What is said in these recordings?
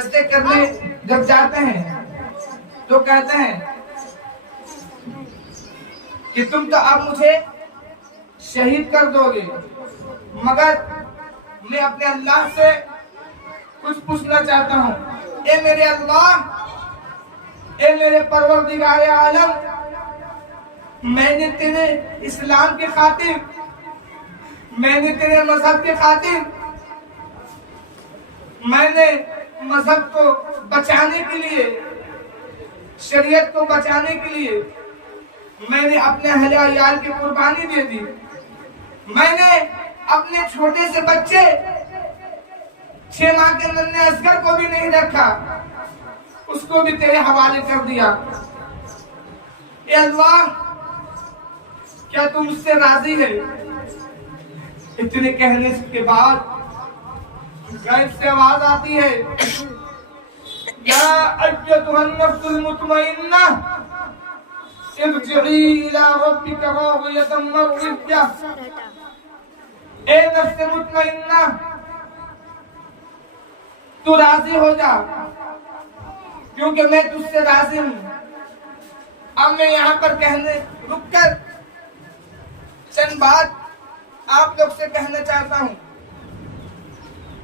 सजदे करने जब जाते हैं तो कहते हैं कि तुम तो अब मुझे शहीद कर दोगे, मगर मैं अपने अल्लाह से कुछ पूछना चाहता हूँ। ए मेरे अल्लाह, ए मेरे परवरदिगार आलम, मैंने तेरे इस्लाम के खातिर, मैंने तेरे मजहब के खातिर, मैंने मजहब को बचाने के लिए, शरीयत को बचाने के लिए मैंने अपने अहले अयाल की कुर्बानी दे दी। मैंने अपने छोटे से बच्चे 6 माह के नन्हे असगर को भी नहीं रखा, उसको भी तेरे हवाले कर दिया। ए अल्लाह, क्या तुम मुझसे राजी है? इतने कहने के बाद गैब से आवाज आती है, या अय्युहन नफ्सुल मुतमइन्ना इरजिई इला रब्बिका रादियतन मर्दिया। ए नफ्स मुतमइन्ना, तू राजी हो जा, क्योंकि मैं तुझसे राजी हूं। अब मैं यहाँ पर कहने रुककर चंद बात आप लोग से कहना चाहता हूँ।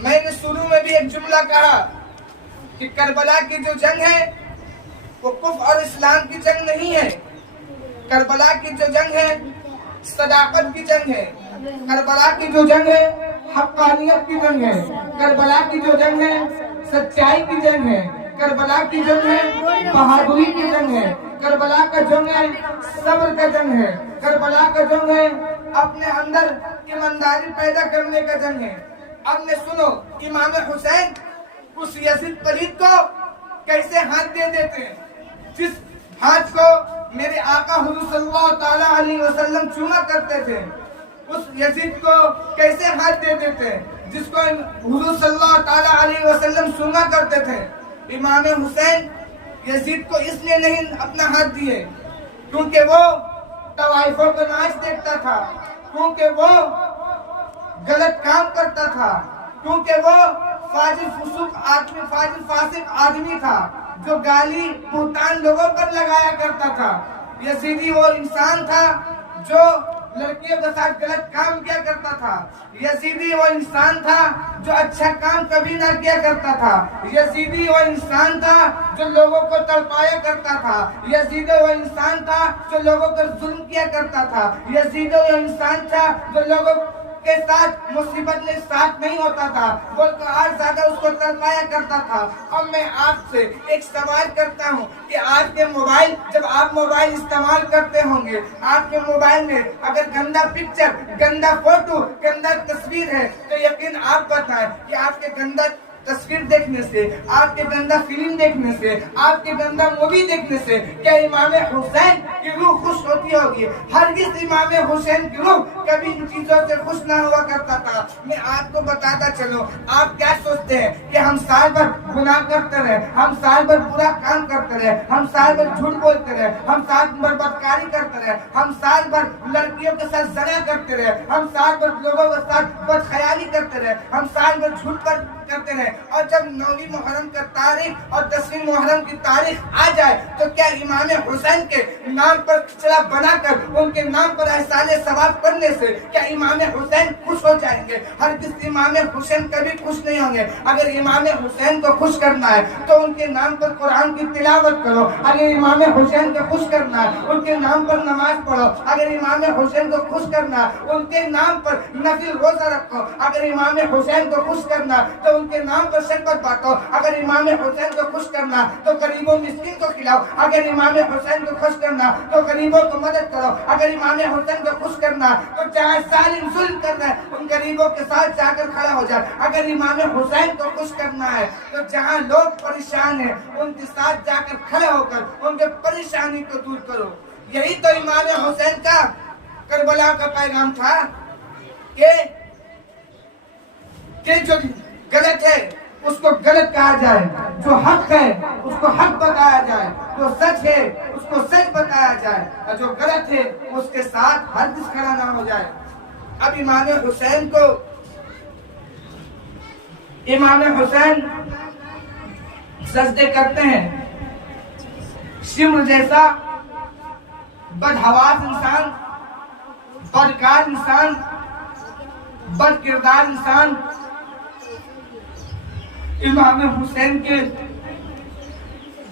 मैंने शुरू में भी एक जुमला कहा कि करबला की जो जंग है वो कुफ्र और इस्लाम की जंग नहीं है। करबला की जो जंग है सदाकत की जंग है। करबला की जो जंग है हक्कानियत की जंग है। करबला की जो जंग है सच्चाई की जंग है। करबला की जंग है बहादुरी की जंग है। करबला का जंग है सब्र का जंग है। करबला का जंग है अपने अंदर ईमानदारी पैदा करने का जंग है। अब ने सुनो, इमाम हुसैन उस यजीद पलीद को कैसे हाथ दे देते हैं, जिस हाथ को मेरे आका हुजूर सल्लल्लाहु ताला अलैहि वसल्लम चूमा करते थे। उस यजीद को कैसे हाथ दे देते हैं जिसको हुजूर सल्लल्लाहु ताला अलैहि वसल्लम चूमा करते थे। इमाम हुसैन यजीद को इसलिए नहीं अपना हाथ दिए क्योंकि वो तवाइफों को नाच देखता था, क्योंकि वो गलत काम करता था, क्योंकि वो फाजिल फुसूक आदमी, फाजिल फासिक आदमी था जो गाली बुहतान लोगों पर लगाया करता था। यजीदी वो इंसान था जो लड़कियों के साथ गलत काम किया करता था। यजीदी वो इंसान था जो अच्छा काम कभी ना किया करता था। यजीदी वो इंसान था जो लोगों को तड़पाया करता था। यजीदी वो इंसान था जो लोगों पर जुल्म किया करता था। यजीदी वो इंसान था जो लोगों के साथ मुसीबत में साथ नहीं होता था, बल्कि और ज्यादा उसको तड़पाया करता था। अब मैं आपसे एक सवाल करता हूँ कि आपके मोबाइल, जब आप मोबाइल इस्तेमाल करते होंगे, आपके मोबाइल में अगर गंदा पिक्चर, गंदा फोटो, गंदा तस्वीर है तो यकीन आप बताएं कि आपके गंदा तस्वीर देखने से, आपके गंदा फिल्म देखने से, आपके गंदा मूवी देखने से क्या इमाम हुसैन की रूह खुश होती होगी? हरगिज़ इमाम हुसैन की रूह कभी इन चीजों से खुश ना हुआ करता था। मैं आपको बताता चलो, आप क्या सोचते हैं कि हम साल भर गुनाह करते रहे, हम साल भर बुरा काम करते रहे, हम साल भर झूठ बोलते रहे, हम साल भर बदकारी करते रहे, हम साल भर लड़कियों के साथ जना करते रहे, हम साल भर लोगों के साथ बदख्याली करते रहे, हम साल भर झूठ पर करते रहे, और जब 9वीं मुहर्रम का तारीख और 10वीं मुहर्रम की तारीख आ जाए तो क्या इमाम हुसैन के नाम पर खिचड़ा बनाकर उनके नाम पर एहसाले सवाब करने से क्या इमाम हुसैन खुश हो जाएंगे? हर किसी इमाम हुसैन कभी खुश नहीं होंगे। अगर इमाम हुसैन को खुश करना है तो उनके नाम पर कुरान की तिलावत करो। अगर इमाम हुसैन को खुश करना है उनके नाम पर नमाज पढ़ो। अगर इमाम हुसैन को खुश करना है उनके नाम पर नफिल रोजा रखो। अगर इमाम हुसैन को खुश करना तो उनके नाम पर शरबत बांटो। अगर इमाम हुसैन को खुश करना तो गरीबों मिस्किन को खिलाओ। अगर इमाम हुसैन को खुश करना तो गरीबों को मदद करो। अगर इमाम हुसैन को खुश करना तो चाहे सालिम जुल्म करना है उन गरीबों के साथ जाकर खड़ा हो जाए। अगर इमाम हुसैन को खुश करना है तो जहाँ लोग परेशान हैं उनके साथ जाकर खड़ा होकर उनके परेशानी को दूर करो। यही तो इमाम हुसैन का करबला का पैगाम था कि जो गलत है उसको गलत कहा जाए, जो हक है उसको हक बताया जाए, जो सच है उसको सच बताया जाए, और जो गलत है उसके साथ हरगिज़ खड़ा ना हो जाए। अब इमाम हुसैन सजदे करते हैं। शिम्र जैसा बदहवास इंसान, बदकार इंसान, बद किरदार इंसान इमाम हुसैन के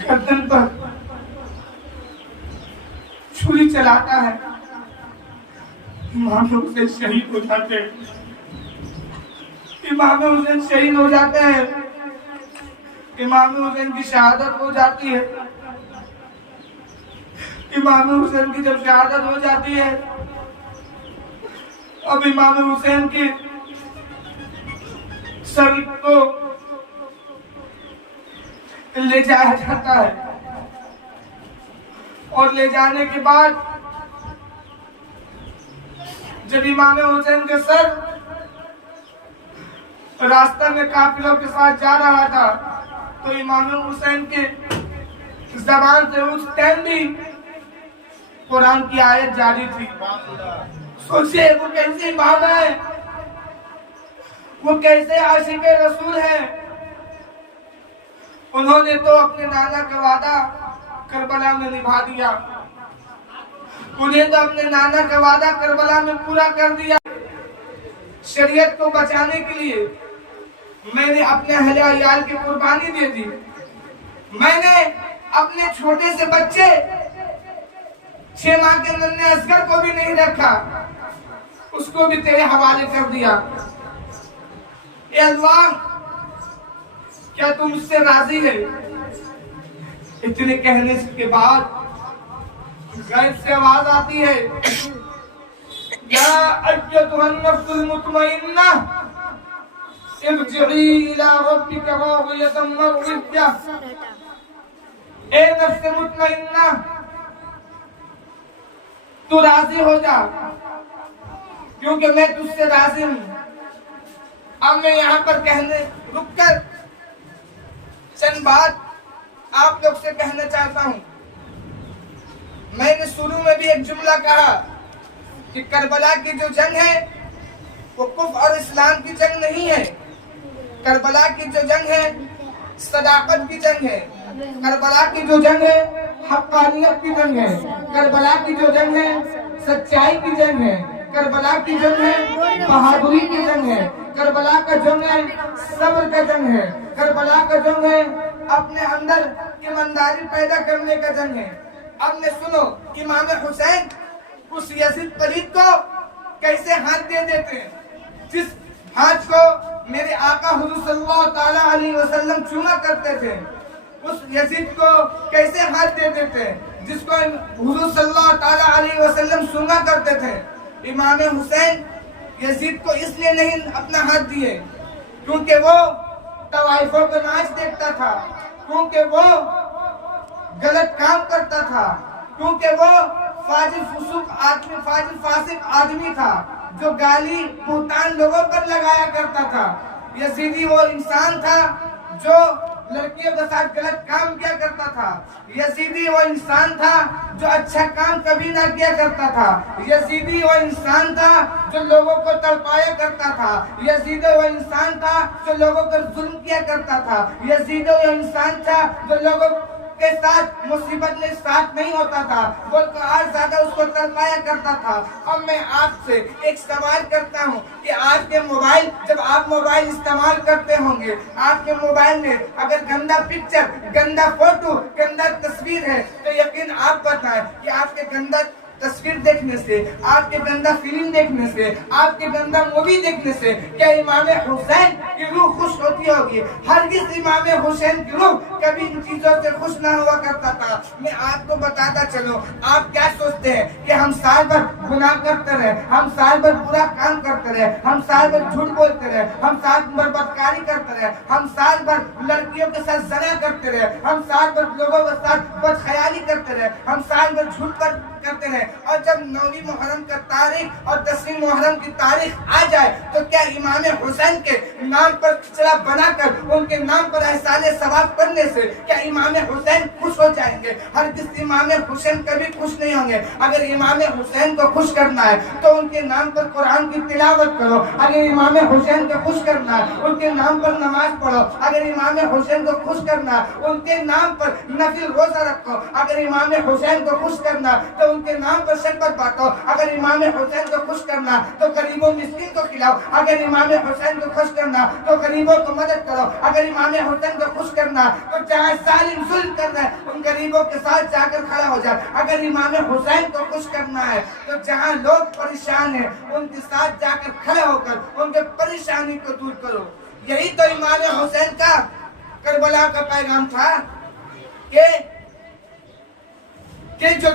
गर्दन पर छुरी चलाता है। इमाम हुसैन शहीद हो जाते हैं। इमाम हुसैन शहीद हो जाते हैं। इमाम हुसैन की शहादत हो जाती है। इमाम हुसैन की जब शहादत हो जाती है, अब इमाम हुसैन के सर को ले जाया जाता है और ले जाने के बाद जब इमाम हुसैन का सर रास्ता में काफिलों के साथ जा रहा था, तो इमाम हुसैन के जबान से उस टाइम भी कुरान की आयत जारी थी। सोचिए वो कैसे इमाम है, वो कैसे आशिक रसूल है। उन्होंने तो अपने नाना का वादा करबला में निभा दिया। उन्हें तो अपने नाना का वादा करबला में पूरा कर दिया। शरीयत को बचाने के लिए मैंने अपने अहले अयाल की कुर्बानी दे दी। मैंने अपने छोटे से बच्चे 6 माह के नन्हे असगर को भी नहीं रखा, उसको भी तेरे हवाले कर दिया। ए अल्लाह, क्या तुम मुझसे राजी है? इतने कहने के बाद गैब से आवाज आती है, या अय्युहन नफ्सुल मुतमइन्ना इरजिई इला रब्बिका रादियतन मर्दिया। ए नफ्स मुतमइन्ना, तू राजी हो जा, क्योंकि मैं तुझसे राजी हूं। अब मैं यहाँ पर कहने रुककर चंद बात आप लोग से कहना चाहता हूँ। मैंने शुरू में भी एक जुमला कहा कि करबला की जो जंग है वो कुफ्र और इस्लाम की जंग नहीं है। करबला की जो जंग है सदाकत की जंग है। करबला की जो जंग है हक्कानियत की जंग है। करबला की जो जंग है सच्चाई की जंग है। करबला की जंग है बहादुरी की जंग है। करबला का जंग है सब्र का जंग है। करबला का जंग है अपने अंदर ईमानदारी पैदा करने का जंग है। अब ने सुनो, इमाम हुसैन उस यजीद पलीद को कैसे हाथ दे देते हैं, जिस हाथ को मेरे आका हुजूर सल्लल्लाहु ताला अलैहि वसल्लम चूमा करते थे। उस यजीद को कैसे हाथ दे देते हैं जिसको हुजूर सल्लल्लाहु ताला अलैहि वसल्लम सूंघा करते थे। इमाम हुसैन यजीद को इसलिए नहीं अपना हाथ दिए क्योंकि वो तवाइफों का नाच देखता था, क्योंकि वो गलत काम करता था, क्योंकि वो फाजिल फुसूक आदमी, फाजिल फासिक आदमी था जो गाली बुहतान लोगों पर लगाया करता था। यजीदी वो इंसान था जो लड़कियों के साथ गलत काम किया करता था। यजीदी वो इंसान था जो अच्छा काम कभी ना किया करता था। यजीदी वो इंसान था जो लोगों को तड़पाया करता था। यजीदी वो इंसान था जो लोगों पर जुल्म किया करता था। यजीदी वो इंसान था जो लोगों के साथ मुसीबत में साथ नहीं होता था, बल्कि और ज्यादा उसको तड़पाया करता था। अब मैं आपसे एक सवाल करता हूँ कि आपके मोबाइल, जब आप मोबाइल इस्तेमाल करते होंगे, आपके मोबाइल में अगर गंदा पिक्चर, गंदा फोटो, गंदा तस्वीर है, तो यकीन आप बताएं कि आपके गंदा तस्वीर देखने से, आपके गंदा फिल्म देखने से, आपके गंदा मूवी देखने से क्या इमाम हुसैन की रूह खुश होती होगी? हरगिज़ इमाम हुसैन की रूह कभी इन चीजों से खुश ना हुआ करता था। मैं आपको बताता चलूं, आप क्या सोचते हैं कि हम साल भर गुनाह करते रहे, हम साल भर बुरा काम करते रहे, हम साल भर झूठ बोलते रहे, हम साल भर बदकारी करते रहे, हम साल भर लड़कियों के साथ ज़ना करते रहे, हम साल भर लोगों के साथ बदख्याली करते रहे, हम साल भर झूठ करते रहे, हैं, और जब 9वीं मुहर्रम का तारीख और 10वीं मुहर्रम की तारीख आ जाए तो क्या इमाम हुसैन के नाम पर खिचड़ा बनाकर उनके नाम पर एहसान सवाब करने से क्या इमाम हुसैन खुश हो जाएंगे? हर किस इमाम हुसैन कभी खुश नहीं होंगे। अगर इमाम हुसैन को खुश करना है तो उनके नाम पर कुरान की तिलावत करो, अगर इमाम हुसैन को खुश करना है उनके नाम पर नमाज पढ़ो, अगर इमाम हुसैन को खुश करना है उनके नाम पर नफिल रोजा रखो, अगर इमाम हुसैन को खुश करना तो उनके नाम पर शरबत बांटो, अगर इमाम हुसैन को खुश करना तो गरीबों मिस्किन को खिलाओ, अगर इमाम हुसैन को खुश करना तो गरीबों को मदद करो, अगर इमाम हुसैन को खुश करना तो चाहे सालिम जुल्म कर रहे हैं उन गरीबों के साथ जाकर खड़ा हो जाए, अगर इमाम हुसैन को खुश करना है तो जहाँ लोग परेशान हैं उनके साथ जाकर खड़े होकर उनके परेशानी को दूर करो। यही तो इमाम हुसैन का करबला का पैगाम था कि जो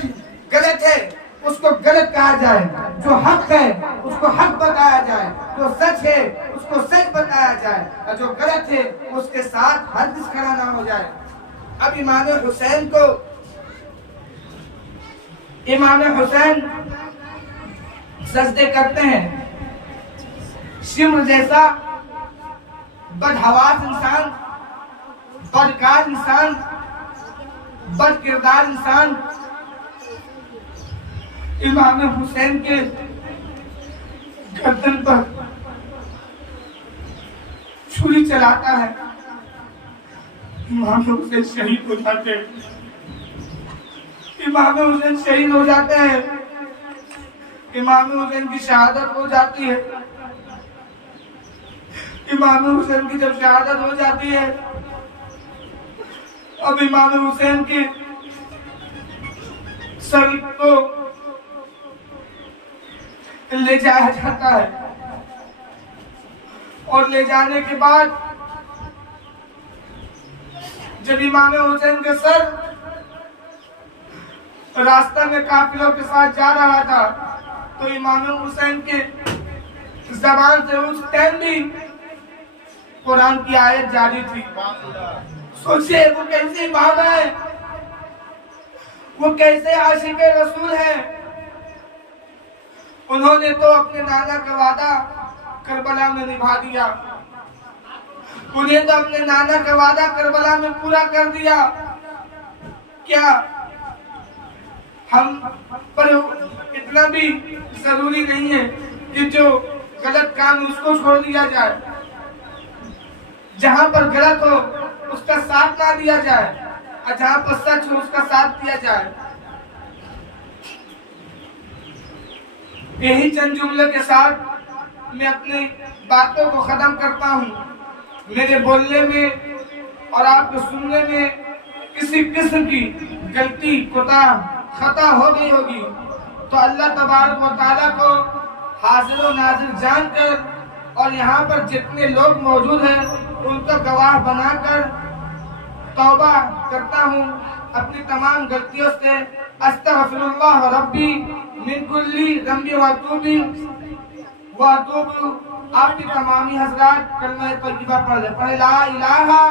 गलत है उसको गलत कहा जाए, जो हक है उसको हक बताया जाए, जो सच है उसको सच बताया जाए, और जो गलत है उसके साथ हरगिज़ खड़ा ना हो जाए। अब इमाम हुसैन सजदे करते हैं। शिम्र जैसा बदहवास इंसान, बदकार इंसान, बद किरदार इंसान इमाम हुसैन के गर्दन पर छुरी चलाता है। इमाम हुसैन शहीद हो जाते हैं, इमाम हुसैन शहीद हो जाते हैं, इमाम हुसैन की शहादत हो जाती है। इमाम हुसैन की जब शहादत हो जाती है अब इमाम हुसैन के सर को ले जाया जाता है, और ले जाने के बाद जब इमाम हुसैन का सर रास्ता में काफिलों के साथ जा रहा था तो इमाम हुसैन के जबान से उस टाइम भी कुरान की आयत जारी थी। सोचिए वो कैसे इमाम है, वो कैसे आशिक रसूल है। उन्होंने तो अपने नाना का वादा करबला में निभा दिया, उन्हें तो अपने नाना का वादा करबला में पूरा कर दिया। क्या हम पर इतना भी जरूरी नहीं है कि जो गलत काम उसको छोड़ दिया जाए, जहां पर गलत हो उसका साथ ना दिया जाए, और जहां पर सच हो उसका साथ दिया जाए। यही चंद जुमले के साथ मैं अपनी बातों को खत्म करता हूँ। मेरे बोलने में और आपको सुनने में किसी किस्म की गलती खता हो गई होगी तो अल्लाह तबारक व तआला को हाजिर व नाजिर जानकर और यहाँ पर जितने लोग मौजूद हैं उनका गवाह बनाकर तौबा करता हूँ अपनी तमाम गलतियों से। अस्तगफिरुल्लाह रब्बी मिन कुल्ली ज़ंबी व अतूबु। आपकी तमामी हज़रात कलमा तय्यबा पढ़ ले, ला इलाहा